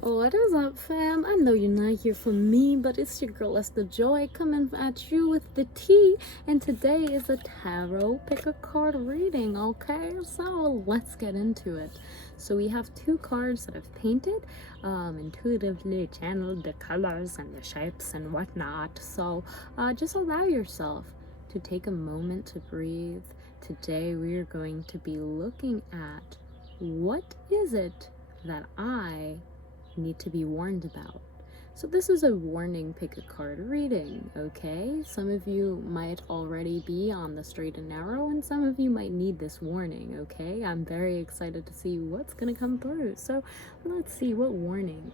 What is up, fam? I know you're not here for me, but it's your girl Esther Joy coming at you with the tea. And today is a tarot pick a card reading, okay? So let's get into it. So we have two cards that I've painted, intuitively channeled the colors and the shapes and whatnot. So just allow yourself to take a moment to breathe. Today we are going to be looking at what is it that I need to be warned about. So this is a warning pick a card reading, okay? Some of you might already be on the straight and narrow, and some of you might need this warning, okay? I'm very excited to see what's gonna come through. So let's see, what warning?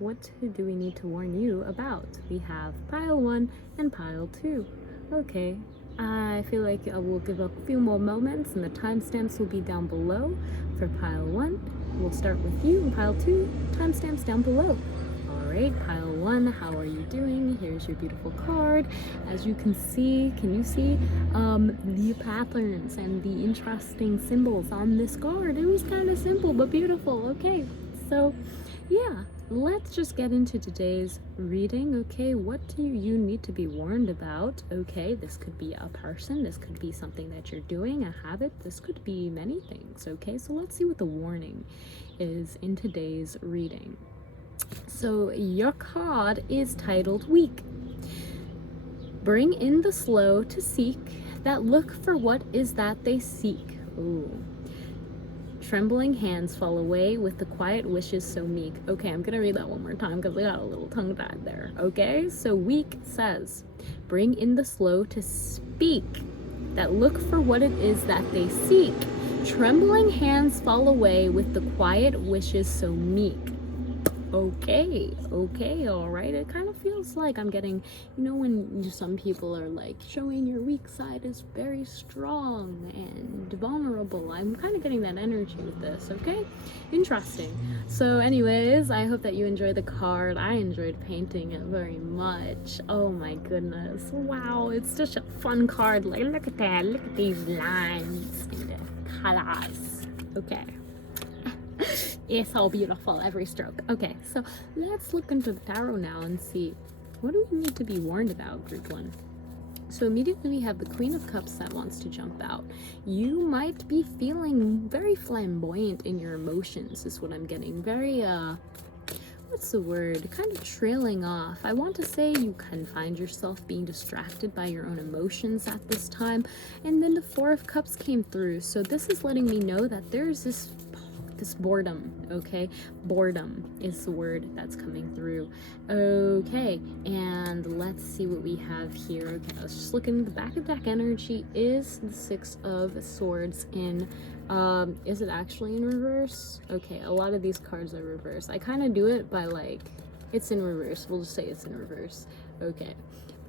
What do we need to warn you about? We have pile 1 and pile 2. Okay, I feel like I will give a few more moments and the timestamps will be down below. For pile 1, we'll start with you, and pile 2, timestamps down below. Alright, pile 1, how are you doing? Here's your beautiful card. As you can see, the patterns and the interesting symbols on this card? It was kind of simple but beautiful. Okay, so yeah, let's just get into today's reading. Okay, what do you need to be warned about? Okay, this could be a person, this could be something that you're doing, a habit, this could be many things. Okay, so let's see what the warning is in today's reading. So your card is titled Weak. Bring in the slow to seek that look for what is that they seek. Ooh. Trembling hands fall away with the quiet wishes so meek. Okay, I'm gonna read that one more time because I got a little tongue tied there. Okay, so weak says, bring in the slow to speak that look for what it is that they seek. Trembling hands fall away with the quiet wishes so meek. Okay, all right. It kind of feels like I'm getting, when some people are like showing your weak side is very strong and vulnerable. I'm kind of getting that energy with this. Okay, interesting. So anyways, I hope that you enjoyed the card. I enjoyed painting it very much. Oh my goodness, wow, it's such a fun card. Like, look at that, look at these lines and the colors. Okay. It's so beautiful, every stroke. Okay, so let's look into the tarot now and see, what do we need to be warned about, group 1? So immediately we have the Queen of Cups that wants to jump out. You might be feeling very flamboyant in your emotions, is what I'm getting. Very, what's the word? Kind of trailing off. I want to say you can find yourself being distracted by your own emotions at this time. And then the Four of Cups came through. So this is letting me know that there's this boredom. Okay, boredom is the word that's coming through. Okay, and let's see what we have here. Okay, I was just looking. The back of deck energy is the Six of Swords in is it actually in reverse? Okay, a lot of these cards are reversed. I kind of do it by like, it's in reverse, we'll just say it's in reverse. Okay,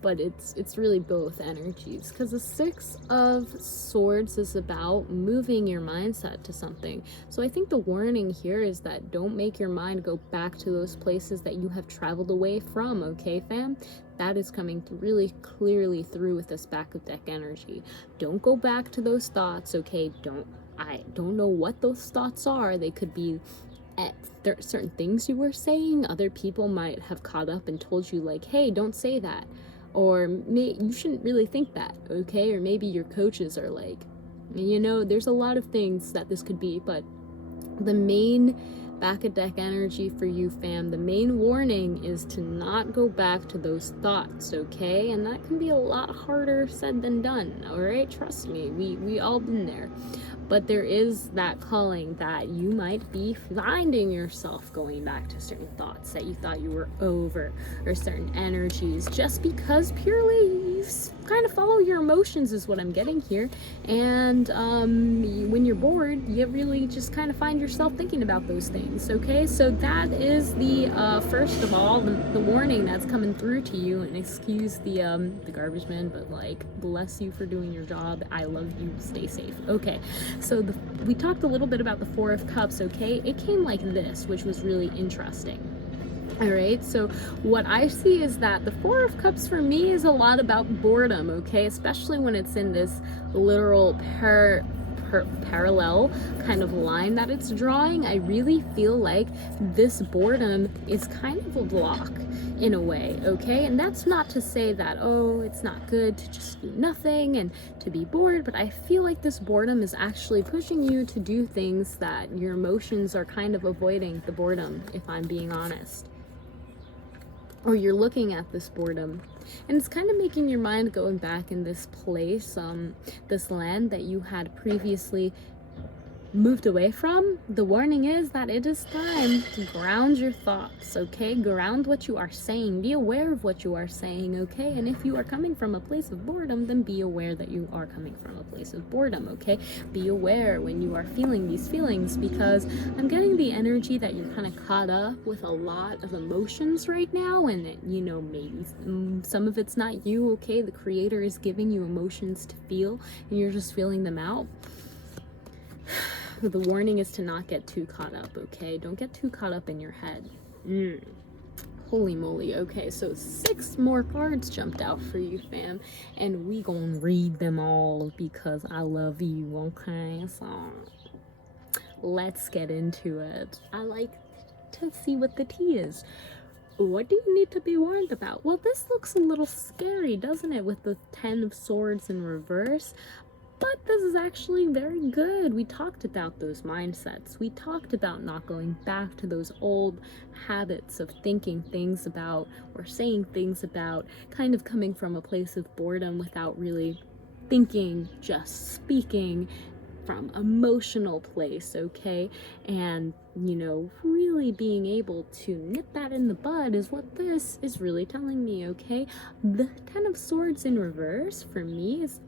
but it's really both energies, because the Six of Swords is about moving your mindset to something. So I think the warning here is that don't make your mind go back to those places that you have traveled away from. Okay, fam? That is coming really clearly through with this back of deck energy. Don't go back to those thoughts. Okay, I don't know what those thoughts are. They could be at certain things you were saying. Other people might have caught up and told you like, hey, don't say that. Or you shouldn't really think that, okay? Or maybe your coaches are like, there's a lot of things that this could be, but the main back of deck energy for you, fam, the main warning is to not go back to those thoughts, okay? And that can be a lot harder said than done, all right? Trust me, we all been there. But there is that calling that you might be finding yourself going back to certain thoughts that you thought you were over, or certain energies, just because purely you kind of follow your emotions is what I'm getting here. And when you're bored, you really just kind of find yourself thinking about those things. Okay, so that is the first of all the warning that's coming through to you. And excuse the garbage man, but like, bless you for doing your job. I love you. Stay safe. Okay, so we talked a little bit about the Four of Cups. Okay, it came like this, which was really interesting. All right, so what I see is that the Four of Cups for me is a lot about boredom, okay? Especially when it's in this literal parallel kind of line that it's drawing, I really feel like this boredom is kind of a block in a way, okay? And that's not to say that, oh, it's not good to just do nothing and to be bored, but I feel like this boredom is actually pushing you to do things that your emotions are kind of avoiding the boredom, if I'm being honest. Or you're looking at this boredom and it's kind of making your mind going back in this place, this land that you had previously moved away from. The warning is that it is time to ground your thoughts, okay? Ground what you are saying. Be aware of what you are saying, okay? And if you are coming from a place of boredom, then be aware that you are coming from a place of boredom, okay? Be aware when you are feeling these feelings, because I'm getting the energy that you're kind of caught up with a lot of emotions right now, and you know, maybe some of it's not you, okay? The creator is giving you emotions to feel and you're just feeling them out. The warning is to not get too caught up, okay? Don't get too caught up in your head. Holy moly. Okay, so 6 more cards jumped out for you, fam, and we gonna read them all because I love you, okay? So let's get into it. I like to see what the tea is. What do you need to be warned about? Well, this looks a little scary, doesn't it, with the 10 of Swords in reverse? But this is actually very good. We talked about those mindsets. We talked about not going back to those old habits of thinking things about or saying things about, kind of coming from a place of boredom without really thinking, just speaking from emotional place, okay? And, you know, really being able to nip that in the bud is what this is really telling me, okay? The 10 of Swords in reverse for me is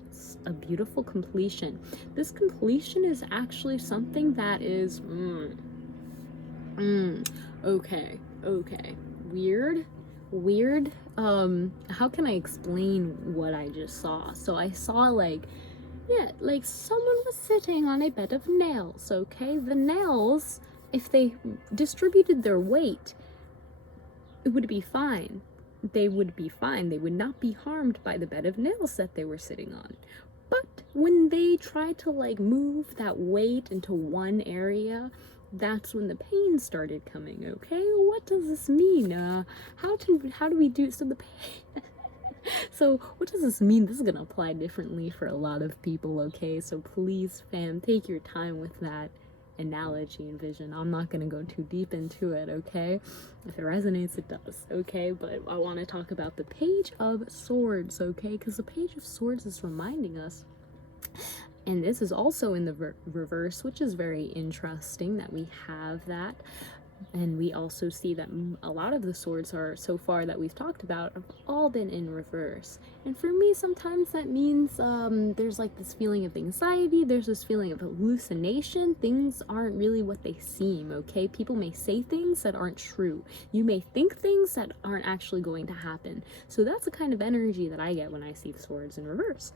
a beautiful completion. This completion is actually something that is okay, weird. How can I explain what I just saw? So I saw like someone was sitting on a bed of nails, okay? The nails, if they distributed their weight, it would be fine. They would be fine. They would not be harmed by the bed of nails that they were sitting on. But when they tried to like move that weight into one area, that's when the pain started coming, okay? What does this mean? How do we do so the pain So what does this mean? This is gonna apply differently for a lot of people, okay? So please, fam, take your time with that analogy and vision. I'm not gonna go too deep into it, okay? If it resonates, it does, okay? But I want to talk about the Page of Swords, okay? Because the Page of Swords is reminding us, and this is also in the reverse, which is very interesting that we have that. And we also see that a lot of the swords are, so far that we've talked about, have all been in reverse. And for me, sometimes that means there's like this feeling of anxiety, there's this feeling of hallucination. Things aren't really what they seem, okay? People may say things that aren't true. You may think things that aren't actually going to happen. So that's the kind of energy that I get when I see the swords in reverse.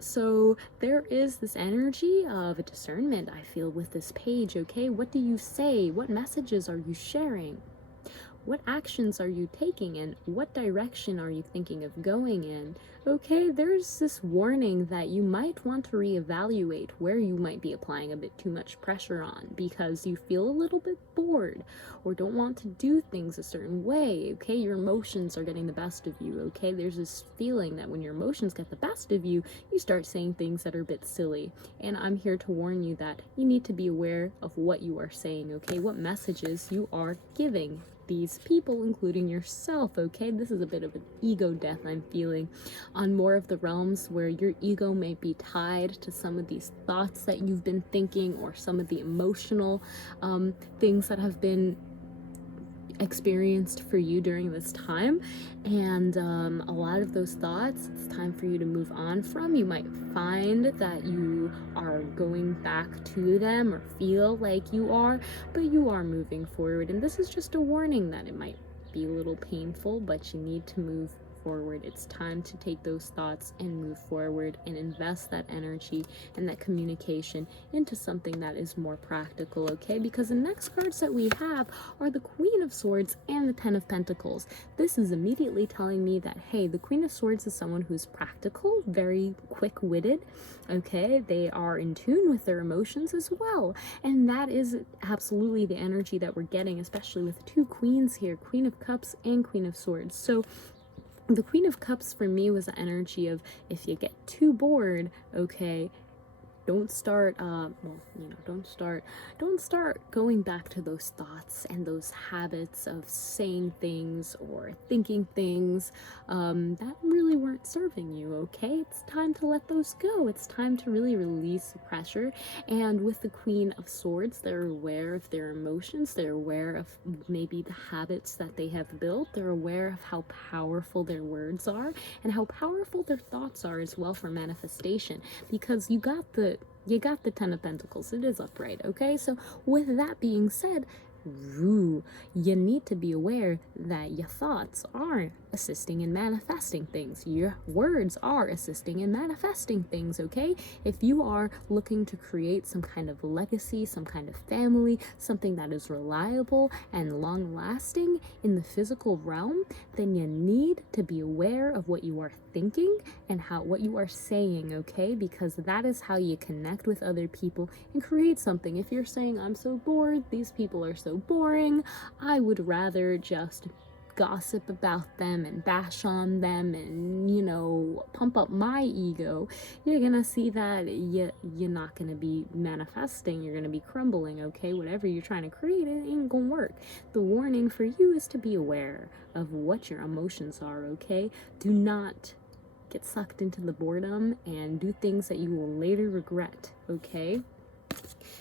So there is this energy of a discernment, I feel, with this page, okay? What do you say? What messages are you sharing? What actions are you taking, and what direction are you thinking of going in? Okay, there's this warning that you might want to reevaluate where you might be applying a bit too much pressure on because you feel a little bit bored or don't want to do things a certain way, okay? Your emotions are getting the best of you, okay? There's this feeling that when your emotions get the best of you, you start saying things that are a bit silly. And I'm here to warn you that you need to be aware of what you are saying, okay? What messages you are giving these people, including yourself, okay? This is a bit of an ego death I'm feeling on more of the realms where your ego may be tied to some of these thoughts that you've been thinking or some of the emotional things that have been experienced for you during this time, and a lot of those thoughts it's time for you to move on from. You might find that you are going back to them or feel like you are, but you are moving forward, and this is just a warning that it might be a little painful, but you need to move forward. It's time to take those thoughts and move forward and invest that energy and that communication into something that is more practical, okay? Because the next cards that we have are the Queen of Swords and the Ten of Pentacles. This is immediately telling me that, hey, the Queen of Swords is someone who's practical, very quick-witted, okay? They are in tune with their emotions as well. And that is absolutely the energy that we're getting, especially with two queens here, Queen of Cups and Queen of Swords. So the Queen of Cups for me was the energy of, if you get too bored, okay, don't start don't start going back to those thoughts and those habits of saying things or thinking things that really weren't serving you, okay? It's time to let those go. It's time to really release the pressure. And with the Queen of Swords, they're aware of their emotions, they're aware of maybe the habits that they have built, they're aware of how powerful their words are and how powerful their thoughts are as well for manifestation, because you got the Ten of Pentacles. It is upright, okay? So with that being said, you need to be aware that your thoughts are assisting in manifesting things. Your words are assisting in manifesting things, okay? If you are looking to create some kind of legacy, some kind of family, something that is reliable and long-lasting in the physical realm, then you need to be aware of what you are thinking and what you are saying, okay? Because that is how you connect with other people and create something. If you're saying, I'm so bored, these people are so boring, I would rather just gossip about them and bash on them and, you know, pump up my ego, you're gonna see that you're not gonna be manifesting. You're gonna be crumbling, okay? Whatever you're trying to create, it ain't gonna work. The warning for you is to be aware of what your emotions are, okay? Do not get sucked into the boredom and do things that you will later regret, okay?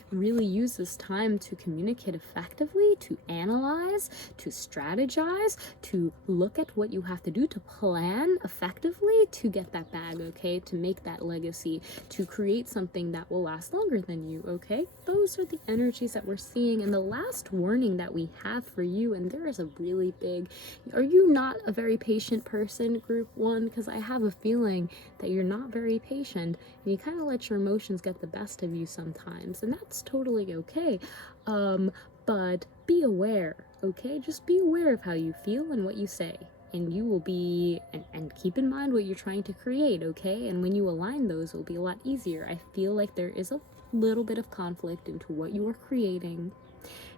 Really use this time to communicate effectively, to analyze, to strategize, to look at what you have to do to plan effectively to get that bag, okay? To make that legacy, to create something that will last longer than you, okay? Those are the energies that we're seeing. And the last warning that we have for you, and there is a really big, are you not a very patient person, group one? Because I have a feeling that you're not very patient and you kind of let your emotions get the best of you sometimes, and that's totally okay. But be aware, okay? Just be aware of how you feel and what you say, and you will be, and keep in mind what you're trying to create, okay? And when you align those, it'll be a lot easier. I feel like there is a little bit of conflict into what you are creating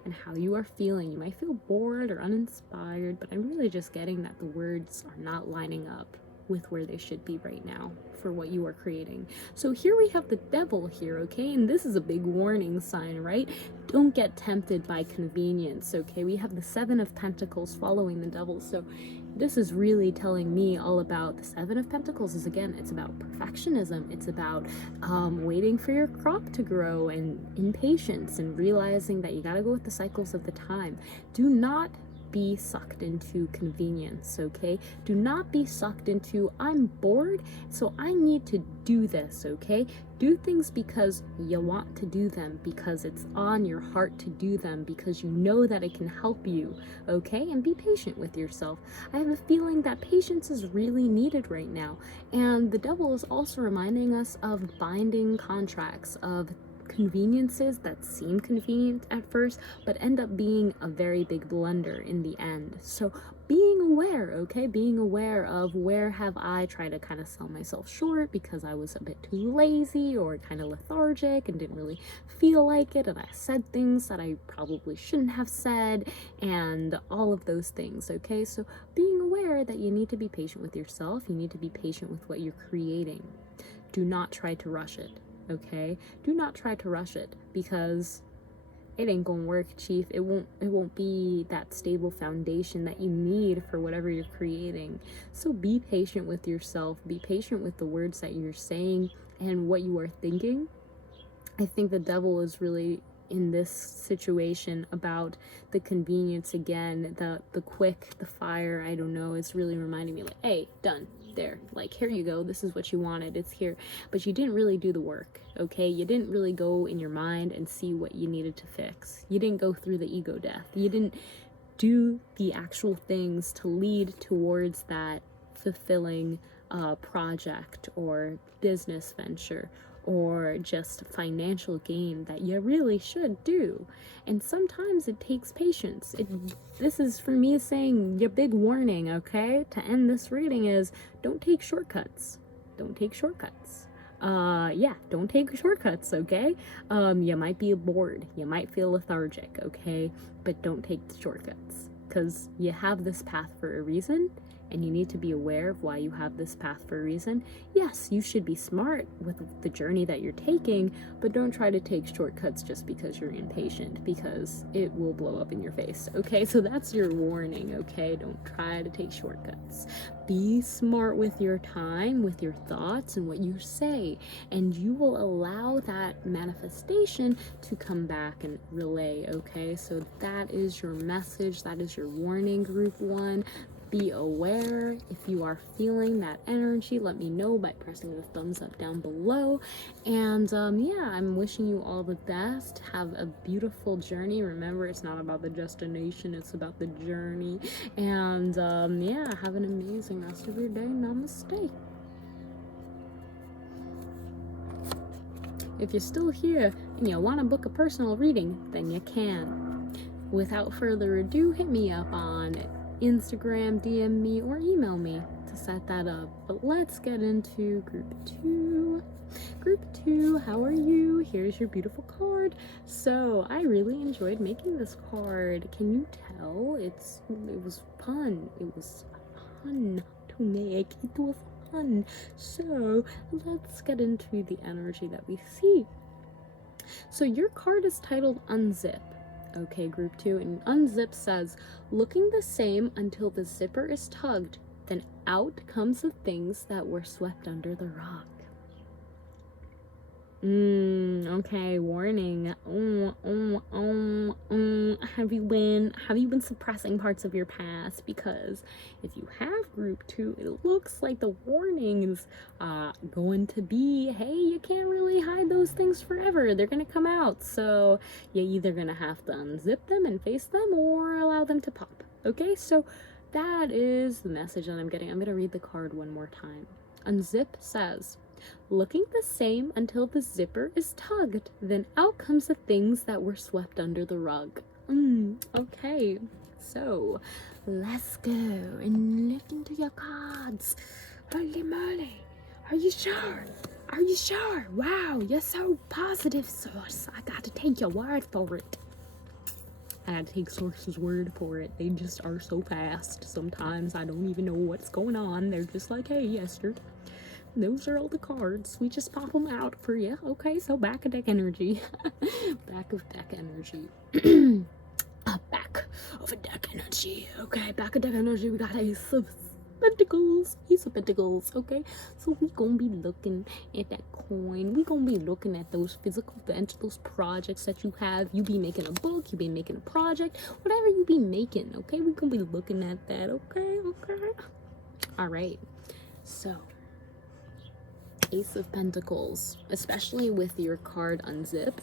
and how you are feeling. You might feel bored or uninspired, but I'm really just getting that the words are not lining up with where they should be right now for what you are creating. So here we have the Devil here, okay? And this is a big warning sign, right? Don't get tempted by convenience, okay? We have the Seven of Pentacles following the Devil. So this is really telling me all about the Seven of Pentacles is, again, it's about perfectionism. It's about waiting for your crop to grow and impatience and realizing that you got to go with the cycles of the time. Do not be sucked into convenience, okay? Do not be sucked into, I'm bored, so I need to do this, okay? Do things because you want to do them, because it's on your heart to do them, because you know that it can help you, okay? And be patient with yourself. I have a feeling that patience is really needed right now. And the Devil is also reminding us of binding contracts, of conveniences that seem convenient at first but end up being a very big blunder in the end. So being aware, okay? Being aware of where have I tried to kind of sell myself short because I was a bit too lazy or kind of lethargic and didn't really feel like it, and I said things that I probably shouldn't have said, and all of those things, okay? So being aware that you need to be patient with yourself, you need to be patient with what you're creating. Do not try to rush it. Okay, do not try to rush it, because it ain't gonna work, chief. It won't be that stable foundation that you need for whatever you're creating. So be patient with yourself, be patient with the words that you're saying and what you are thinking. I think the Devil is really in this situation about the convenience again, the quick, the fire, I don't know, it's really reminding me like, hey, done. There, like, here you go, this is what you wanted, it's here, but you didn't really do the work, okay? You didn't really go in your mind and see what you needed to fix. You didn't go through the ego death. You didn't do the actual things to lead towards that fulfilling project or business venture or just financial gain that you really should do. And sometimes it takes patience. This is for me saying your big warning, okay, to end this reading is don't take shortcuts. Don't take shortcuts. Don't take shortcuts, okay? You might be bored, you might feel lethargic, okay? But don't take the shortcuts, because you have this path for a reason, and you need to be aware of why you have this path for a reason. Yes, you should be smart with the journey that you're taking, but don't try to take shortcuts just because you're impatient, because it will blow up in your face, okay? So that's your warning, okay? Don't try to take shortcuts. Be smart with your time, with your thoughts, and what you say, and you will allow that manifestation to come back and relay, okay? So that is your message, that is your warning, group 1. Be aware. If you are feeling that energy, let me know by pressing the thumbs up down below. And I'm wishing you all the best. Have a beautiful journey. Remember, it's not about the destination, it's about the journey. And have an amazing rest of your day. Namaste. If you're still here and you want to book a personal reading, then you can. Without further ado, hit me up on Instagram, DM me, or email me to set that up. But let's get into group 2. Group 2, how are you? Here's your beautiful card. So I really enjoyed making this card. Can you tell? It was fun. It was fun to make. It was fun. So let's get into the energy that we see. So your card is titled Unzip. Okay, group 2, and unzip says, looking the same until the zipper is tugged, then out comes the things that were swept under the rug. Okay, warning. Have you been suppressing parts of your past? Because if you have group 2, it looks like the warnings going to be, hey, you can't really hide those things forever. They're gonna come out. So you're either gonna have to unzip them and face them or allow them to pop. Okay, so that is the message that I'm getting. I'm gonna read the card one more time. Unzip says, looking the same until the zipper is tugged, then out comes the things that were swept under the rug. Okay, so let's go and look into your cards. Holy moly, are you sure? Are you sure? Wow, you're so positive, Source. I gotta take your word for it. I gotta take Source's word for it. They just are so fast. Sometimes I don't even know what's going on. They're just like, hey, Esther, those are all the cards. We just pop them out for you. Okay, so back of deck energy. Back of deck energy. Back of a deck energy. Okay, back of deck energy. We got Ace of Pentacles. Ace of Pentacles. Okay, so we gonna be looking at that coin. We gonna be looking at those physical events, those projects that you have. You be making a book. You be making a project. Whatever you be making. Okay, we gonna be looking at that. Okay. All right. So, Ace of Pentacles, especially with your card Unzip.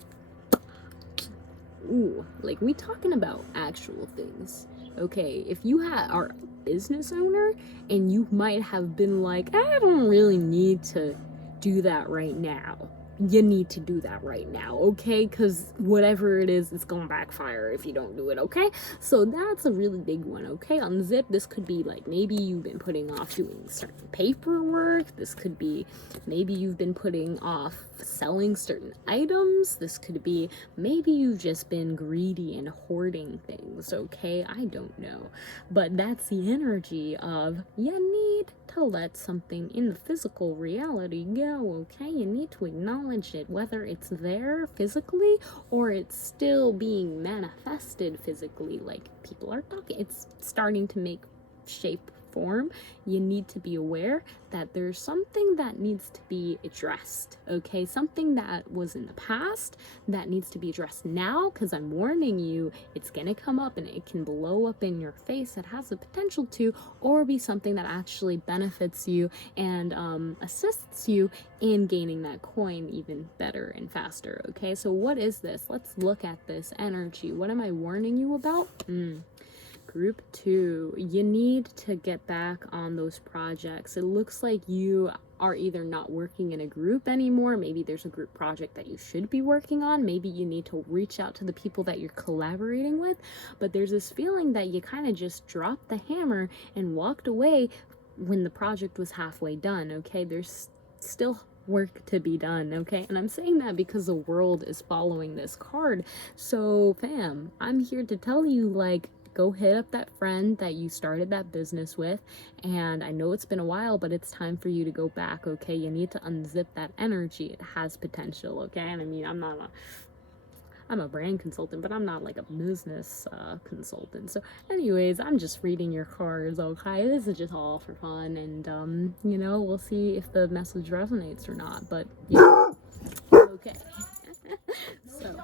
Ooh, like we talking about actual things. Okay, if you are a business owner and you might have been like, I don't really need to do that right now. You need to do that right now, okay? Because whatever it is, it's gonna backfire if you don't do it, okay? So that's a really big one, okay? Unzip, this could be like maybe you've been putting off doing certain paperwork. This could be maybe you've been putting off selling certain items. This could be maybe you've just been greedy and hoarding things, okay? I don't know. But that's the energy of you need to let something in the physical reality go, okay? You need to acknowledge it, whether it's there physically or it's still being manifested physically, like people are talking, it's starting to make shape, form. You need to be aware that there's something that needs to be addressed, okay? Something that was in the past that needs to be addressed now, because I'm warning you, it's gonna come up and it can blow up in your face. It has the potential to, or be something that actually benefits you and assists you in gaining that coin even better and faster, okay? So what is this? Let's look at this energy. What am I warning you about? Group 2, you need to get back on those projects. It looks like you are either not working in a group anymore. Maybe there's a group project that you should be working on. Maybe you need to reach out to the people that you're collaborating with. But there's this feeling that you kind of just dropped the hammer and walked away when the project was halfway done. Okay, there's still work to be done. Okay, and I'm saying that because the world is following this card. So fam, I'm here to tell you, like, go hit up that friend that you started that business with. And I know it's been a while, but it's time for you to go back. Okay, you need to unzip that energy. It has potential. Okay, and I mean, I'm a brand consultant, but I'm not like a business consultant. So anyways, I'm just reading your cards. Okay, this is just all for fun, and you know, we'll see if the message resonates or not. But yeah, okay. So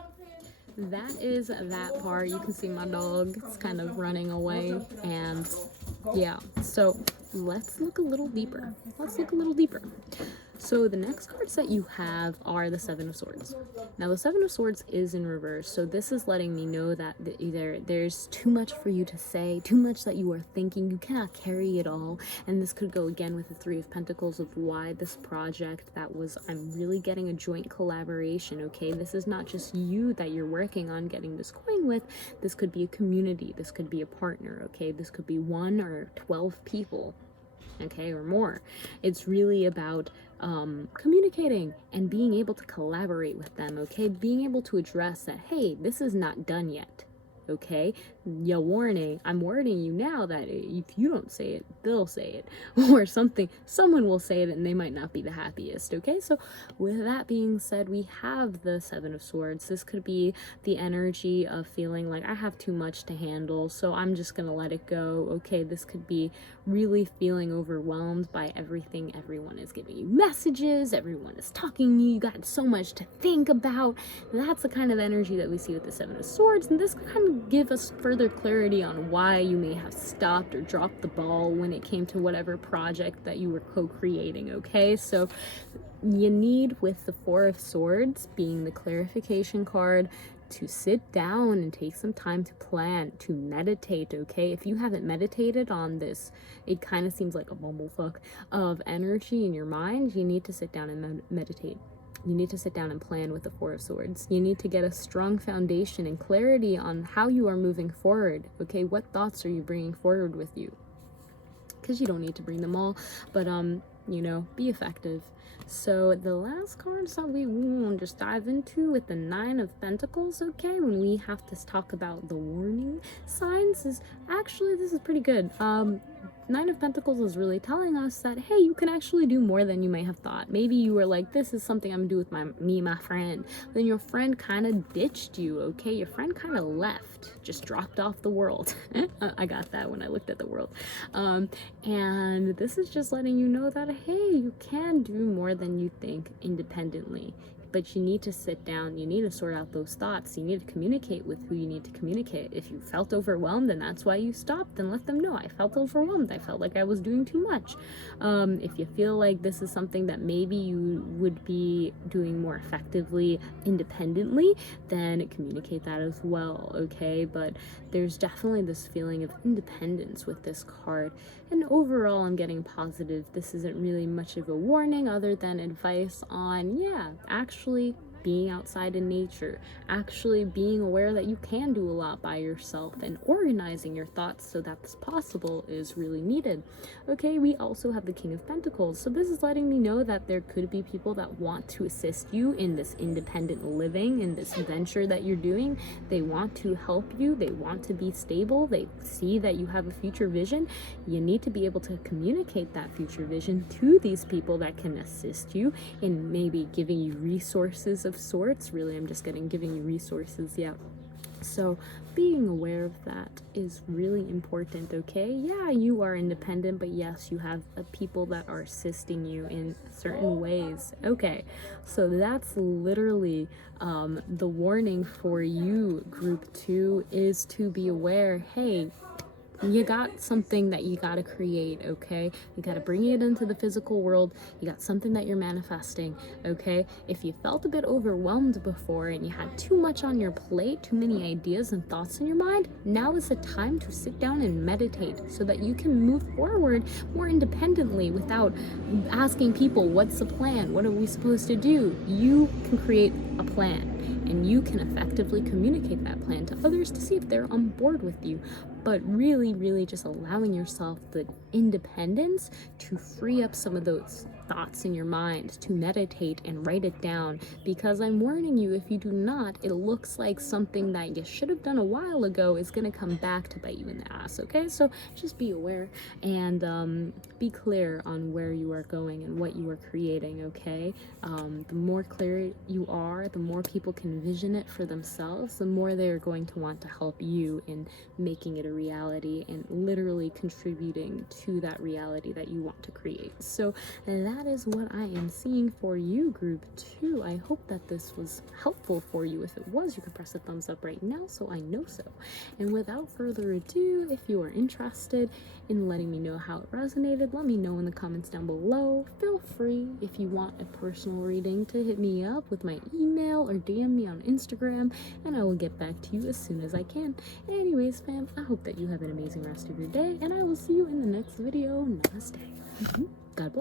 that is that part. You can see my dog, it's kind of running away, and yeah, so let's look a little deeper. So the next cards that you have are the Seven of Swords. Now the Seven of Swords is in reverse, so this is letting me know that either there's too much for you to say, too much that you are thinking, you cannot carry it all. And this could go again with the Three of Pentacles of why this project I'm really getting a joint collaboration. Okay, this is not just you that you're working on getting this coin with. This could be a community, this could be a partner. Okay, this could be 1 or 12 people, okay, or more. It's really about communicating and being able to collaborate with them. Okay, being able to address that, hey, this is not done yet. Okay, I'm warning you now that if you don't say it, they'll say it, or someone will say it, and they might not be the happiest. Okay, so with that being said, we have the Seven of Swords. This could be the energy of feeling like I have too much to handle, so I'm just gonna let it go. Okay, this could be really feeling overwhelmed by everything. Everyone is giving you messages, everyone is talking to you, you got so much to think about. That's the kind of energy that we see with the Seven of Swords, and this kind of give us further clarity on why you may have stopped or dropped the ball when it came to whatever project that you were co-creating. Okay, so you need, with the Four of Swords being the clarification card, to sit down and take some time to plan, to meditate. Okay, if you haven't meditated on this, it kind of seems like a bumblefuck of energy in your mind. You need to sit down and meditate. You need to sit down and plan with the Four of Swords. You need to get a strong foundation and clarity on how you are moving forward. Okay, what thoughts are you bringing forward with you? Because you don't need to bring them all, but you know, be effective. So the last cards that we will just dive into with the Nine of Pentacles, okay, when we have to talk about the warning signs, is actually, this is pretty good. Nine of Pentacles is really telling us that, hey, you can actually do more than you may have thought. Maybe you were like, this is something I'm gonna do with my friend. Then your friend kind of ditched you, okay? Your friend kind of left, just dropped off the world. I got that when I looked at the world. And this is just letting you know that, hey, you can do more than you think independently. But you need to sit down, you need to sort out those thoughts, you need to communicate with who you need to communicate. If you felt overwhelmed and that's why you stopped, then let them know, I felt overwhelmed, I felt like I was doing too much. If you feel like this is something that maybe you would be doing more effectively independently, then communicate that as well, okay? But there's definitely this feeling of independence with this card. And overall, I'm getting positive. This isn't really much of a warning other than advice on, yeah, actually being outside in nature, actually being aware that you can do a lot by yourself, and organizing your thoughts so that's possible is really needed. Okay, we also have the King of Pentacles. So this is letting me know that there could be people that want to assist you in this independent living, in this venture that you're doing. They want to help you. They want to be stable. They see that you have a future vision. You need to be able to communicate that future vision to these people that can assist you in maybe giving you resources of sorts. Really, I'm just giving you resources. Yeah. So being aware of that is really important, okay? Yeah, you are independent, but yes, you have people that are assisting you in certain ways. Okay, so that's literally the warning for you, group 2, is to be aware, hey, you got something that you got to create, okay? You got to bring it into the physical world. You got something that you're manifesting, okay? If you felt a bit overwhelmed before and you had too much on your plate, too many ideas and thoughts in your mind, now is the time to sit down and meditate so that you can move forward more independently without asking people, what's the plan? What are we supposed to do? You can create a plan, and you can effectively communicate that plan to others to see if they're on board with you. But really just allowing yourself the independence to free up some of those thoughts in your mind, to meditate and write it down, because I'm warning you, if you do not, it looks like something that you should have done a while ago is going to come back to bite you in the ass, okay? So just be aware and be clear on where you are going and what you are creating, okay? The more clear you are, the more people can vision it for themselves, the more they are going to want to help you in making it a reality and literally contributing to that reality that you want to create. So that is what I am seeing for you, group 2. I hope that this was helpful for you. If it was, you can press a thumbs up right now so I know so. And without further ado, if you are interested in letting me know how it resonated, let me know in the comments down below. Feel free, if you want a personal reading, to hit me up with my email or DM me on Instagram, and I will get back to you as soon as I can. Anyways, fam, I hope that you have an amazing rest of your day, and I will see you in the next video. Namaste. God bless.